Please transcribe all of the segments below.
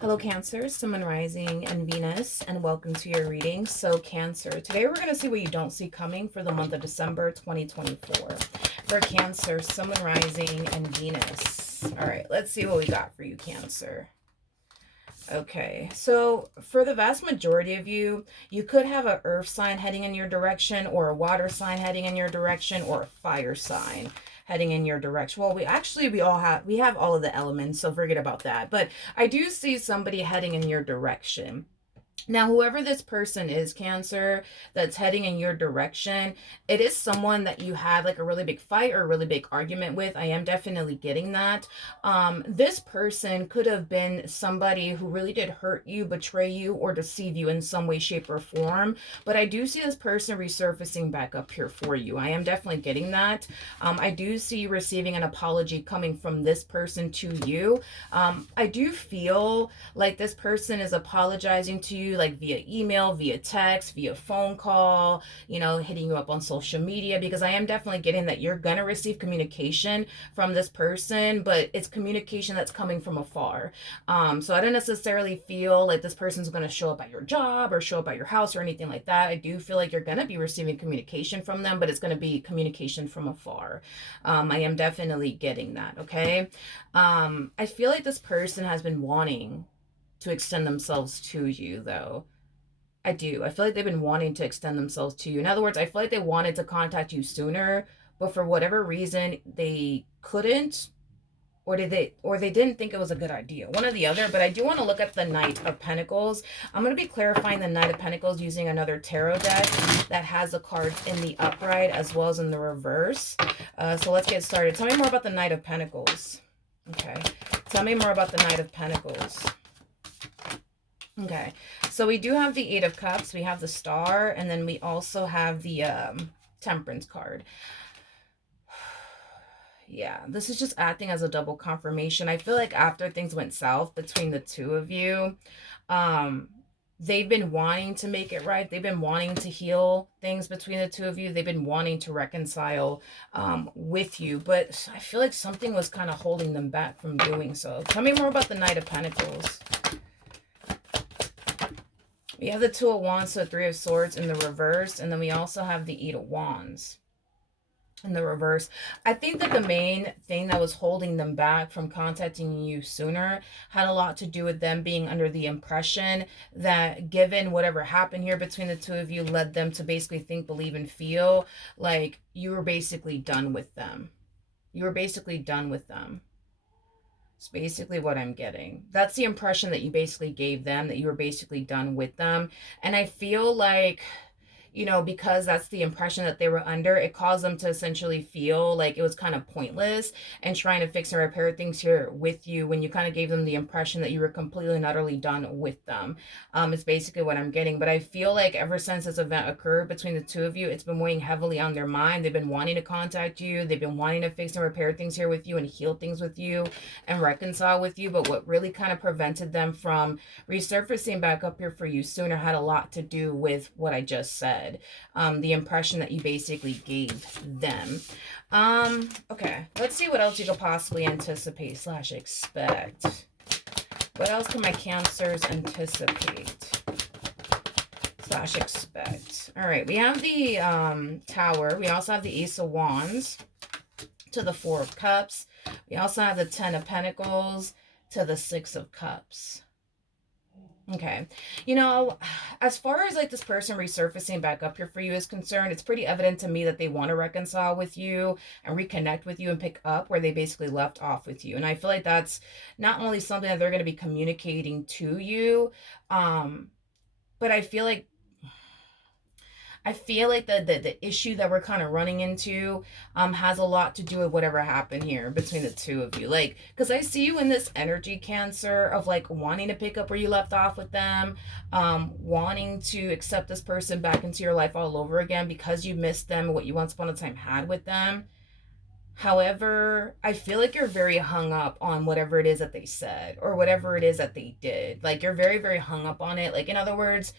Hello Cancer, Sun, Moon, Rising, and Venus, and welcome to your reading. So Cancer, today we're going to see what you don't see coming for the month of December 2024. For Cancer, Sun, Moon, Rising, and Venus. All right, let's see what we got for you, Cancer. Okay, so for the vast majority of you, you could have an earth sign heading in your direction, or a water sign heading in your direction, or a fire sign heading in your direction. Well, we have all of the elements, so forget about that. But I do see somebody heading in your direction. Now, whoever this person is, Cancer, that's heading in your direction, it is someone that you had like a really big fight or a really big argument with. I am definitely getting that. This person could have been somebody who really did hurt you, betray you, or deceive you in some way, shape, or form. But I do see this person resurfacing back up here for you. I am definitely getting that. I do see you receiving an apology coming from this person to you. I do feel like this person is apologizing to you, like via email, via text, via phone call, hitting you up on social media, because I am definitely getting that you're going to receive communication from this person, but it's communication that's coming from afar. So I don't necessarily feel like this person's going to show up at your job or show up at your house or anything like that. I do feel like you're going to be receiving communication from them, but it's going to be communication from afar. I am definitely getting that, okay? I feel like this person has been wanting to extend themselves to you, though. I do. I feel like they've been wanting to extend themselves to you. In other words, I feel like they wanted to contact you sooner, but for whatever reason, they couldn't, or they didn't think it was a good idea. One or the other. But I do want to look at the Knight of Pentacles. I'm going to be clarifying the Knight of Pentacles using another tarot deck that has the cards in the upright as well as in the reverse. So let's get started. Tell me more about the Knight of Pentacles. Okay. Tell me more about the Knight of Pentacles. Okay, so we do have the Eight of Cups, we have the Star, and then we also have the Temperance card. Yeah, this is just acting as a double confirmation. I feel like after things went south between the two of you, they've been wanting to make it right. They've been wanting to heal things between the two of you. They've been wanting to reconcile with you, but I feel like something was kind of holding them back from doing so. Tell me more about the Knight of Pentacles. We have the Two of Wands, so Three of Swords in the reverse, and then we also have the Eight of Wands in the reverse. I think that the main thing that was holding them back from contacting you sooner had a lot to do with them being under the impression that given whatever happened here between the two of you led them to basically think, believe, and feel like you were basically done with them. You were basically done with them. It's basically what I'm getting. That's the impression that you basically gave them, that you were basically done with them. And I feel like, because that's the impression that they were under, it caused them to essentially feel like it was kind of pointless and trying to fix and repair things here with you when you kind of gave them the impression that you were completely and utterly done with them. It's basically what I'm getting. But I feel like ever since this event occurred between the two of you, it's been weighing heavily on their mind. They've been wanting to contact you. They've been wanting to fix and repair things here with you and heal things with you and reconcile with you. But what really kind of prevented them from resurfacing back up here for you sooner had a lot to do with what I just said. The impression that you basically gave them. Okay, let's see what else you could possibly anticipate / expect. What else can my Cancers anticipate / expect? All right, we have the Tower. We also have the Ace of Wands to the Four of Cups. We also have the Ten of Pentacles to the Six of Cups. Okay, as far as like this person resurfacing back up here for you is concerned, it's pretty evident to me that they want to reconcile with you and reconnect with you and pick up where they basically left off with you. And I feel like that's not only something that they're going to be communicating to you, but I feel like the issue that we're kind of running into has a lot to do with whatever happened here between the two of you. Like, because I see you in this energy, Cancer, of like wanting to pick up where you left off with them, wanting to accept this person back into your life all over again because you missed them and what you once upon a time had with them. However, I feel like you're very hung up on whatever it is that they said or whatever it is that they did. Like, you're very, very hung up on it. Like, in other words,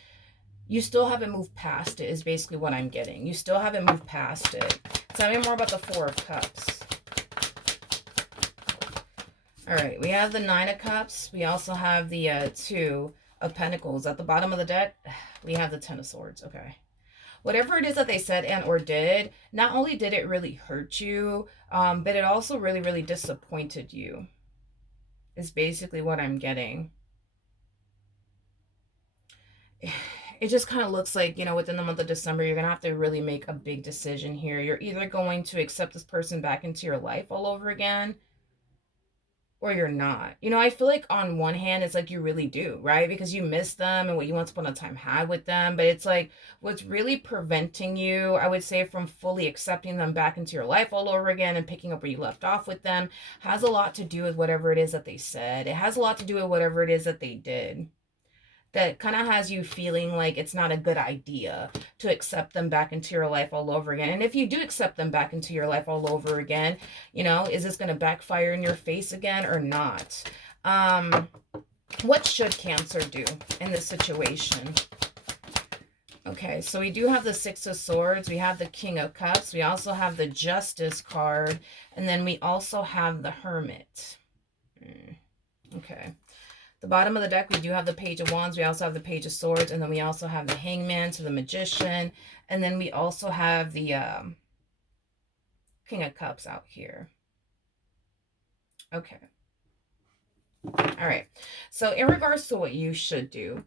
you still haven't moved past it is basically what I'm getting. You still haven't moved past it. Tell me more about the Four of Cups. All right, we have the Nine of Cups. We also have the Two of Pentacles. At the bottom of the deck, we have the Ten of Swords. Okay. Whatever it is that they said and or did, not only did it really hurt you, but it also really, really disappointed you, is basically what I'm getting. It just kind of looks like, you know, within the month of December, you're going to have to really make a big decision here. You're either going to accept this person back into your life all over again, or you're not. You know, I feel like on one hand, it's like you really do, right? Because you miss them and what you once upon a time had with them. But it's like what's really preventing you, I would say, from fully accepting them back into your life all over again and picking up where you left off with them has a lot to do with whatever it is that they said. It has a lot to do with whatever it is that they did. That kind of has you feeling like it's not a good idea to accept them back into your life all over again. And if you do accept them back into your life all over again, you know, is this going to backfire in your face again or not? What should Cancer do in this situation? Okay, so we do have the Six of Swords. We have the King of Cups. We also have the Justice card. And then we also have the Hermit. Okay. The bottom of the deck, we do have the Page of Wands. We also have the Page of Swords. And then we also have the Hangman, so the Magician. And then we also have the King of Cups out here. Okay. All right. So in regards to what you should do,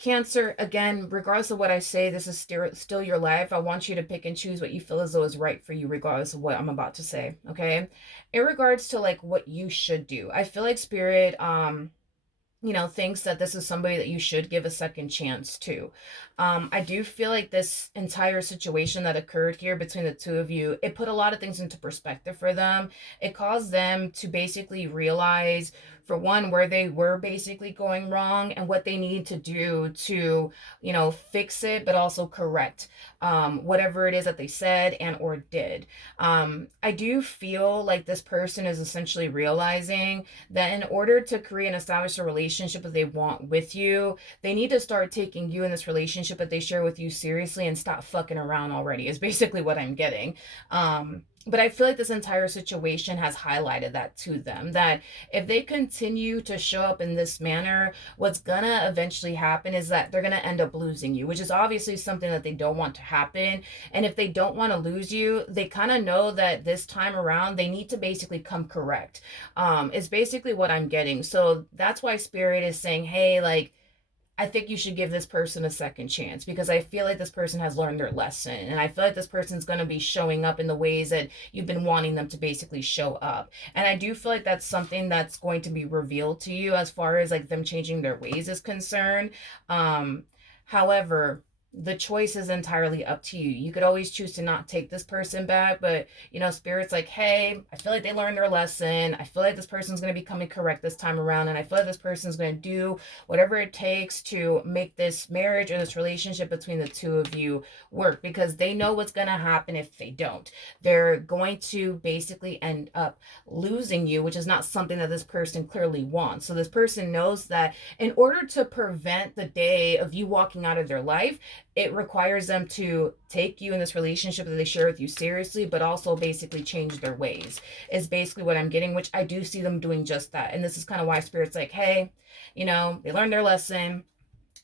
Cancer, again, regardless of what I say, this is still your life. I want you to pick and choose what you feel as though is right for you, regardless of what I'm about to say, okay? In regards to, like, what you should do, I feel like Spirit, you know, thinks that this is somebody that you should give a second chance to. I do feel like this entire situation that occurred here between the two of you, it put a lot of things into perspective for them. It caused them to basically realize, for one, where they were basically going wrong and what they need to do to, you know, fix it, but also correct whatever it is that they said and or did. I do feel like this person is essentially realizing that in order to create and establish a relationship that they want with you, they need to start taking you in this relationship that they share with you seriously and stop fucking around already, is basically what I'm getting. But I feel like this entire situation has highlighted that to them, that if they continue to show up in this manner, what's gonna eventually happen is that they're gonna end up losing you, which is obviously something that they don't want to happen. And if they don't want to lose you, they kind of know that this time around, they need to basically come correct. Is basically what I'm getting. So that's why Spirit is saying, hey, like, I think you should give this person a second chance, because I feel like this person has learned their lesson. And I feel like this person's going to be showing up in the ways that you've been wanting them to basically show up. And I do feel like that's something that's going to be revealed to you as far as like them changing their ways is concerned. However, the choice is entirely up to you. You could always choose to not take this person back, but you know, Spirit's like, hey, I feel like they learned their lesson. I feel like this person's going to be coming correct this time around, and I feel like this person's going to do whatever it takes to make this marriage or this relationship between the two of you work, because they know what's going to happen if they don't. They're going to basically end up losing you, which is not something that this person clearly wants. So this person knows that in order to prevent the day of you walking out of their life, it requires them to take you in this relationship that they share with you seriously, but also basically change their ways, is basically what I'm getting, which I do see them doing just that. And this is kind of why Spirit's like, hey, you know, they learned their lesson.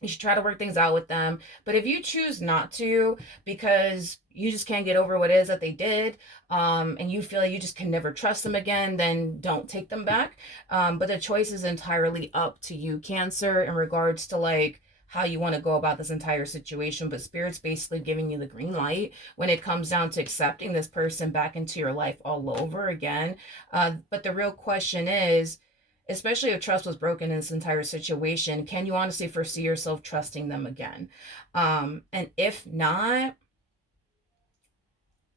You should try to work things out with them. But if you choose not to, because you just can't get over what it is that they did, and you feel like you just can never trust them again, then don't take them back. But the choice is entirely up to you, Cancer, in regards to like how you want to go about this entire situation. But Spirit's basically giving you the green light when it comes down to accepting this person back into your life all over again. But the real question is, especially if trust was broken in this entire situation, can you honestly foresee yourself trusting them again? And if not,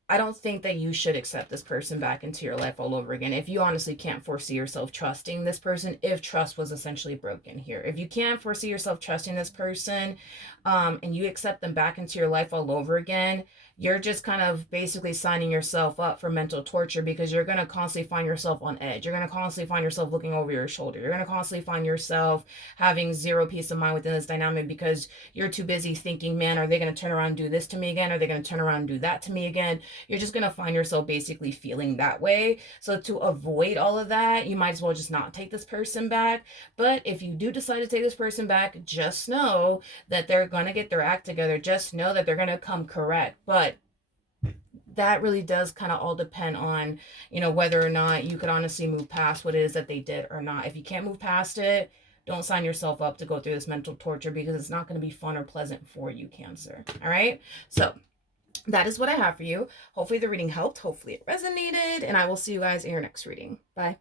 I don't think that you should accept this person back into your life all over again. If you honestly can't foresee yourself trusting this person, if trust was essentially broken here. If you can't foresee yourself trusting this person, and you accept them back into your life all over again, you're just kind of basically signing yourself up for mental torture, because you're going to constantly find yourself on edge. You're going to constantly find yourself looking over your shoulder. You're going to constantly find yourself having zero peace of mind within this dynamic, because you're too busy thinking, man, are they going to turn around and do this to me again? Are they going to turn around and do that to me again? You're just going to find yourself basically feeling that way. So to avoid all of that, you might as well just not take this person back. But if you do decide to take this person back, just know that they're going to get their act together. Just know that they're going to come correct. But that really does kind of all depend on, whether or not you could honestly move past what it is that they did or not. If you can't move past it, don't sign yourself up to go through this mental torture, because it's not going to be fun or pleasant for you, Cancer. All right? So that is what I have for you. Hopefully the reading helped. Hopefully it resonated. And I will see you guys in your next reading. Bye.